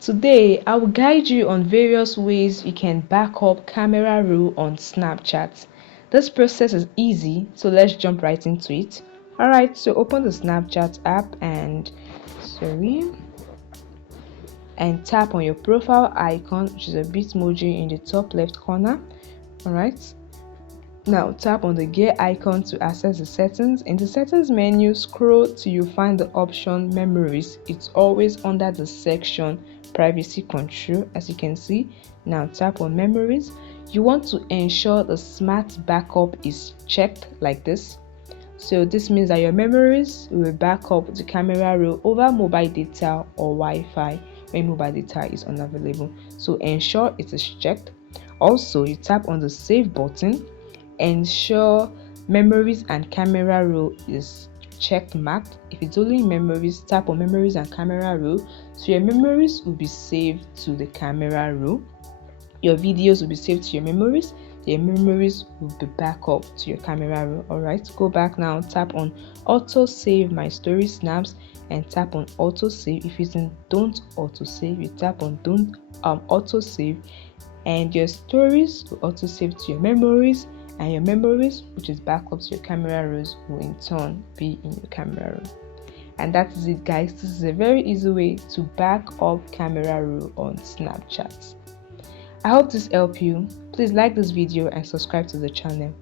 Today, I will guide you on various ways you can back up camera roll on Snapchat. This process is easy, so let's jump right into it. Alright, so open the Snapchat app and tap on your profile icon, which is a Bitmoji in the top left corner. Alright. Now tap on the gear icon to access the settings. In the settings menu, scroll till you find the option memories. It's always under the section privacy control, as you can see. Now tap on memories. You want to ensure the smart backup is checked like this. So this means that your memories will back up the camera roll over mobile data or Wi-Fi when mobile data is unavailable. So ensure it is checked. Also, you tap on the save button. Ensure memories and camera roll is check marked. If it's only memories, tap on memories and camera roll. So your memories will be saved to the camera roll. Your videos will be saved to your memories. Your memories will be back up to your camera roll. Alright, go back now. Tap on auto save my story snaps and tap on auto save. If it's in don't auto save, you tap on don't auto save, and your stories will auto save to your memories, and your memories, which is backup to your camera rolls, will in turn be in your camera roll. And that is it, guys. This is a very easy way to back up camera roll on Snapchat. I hope this helped you. Please like this video and subscribe to the channel.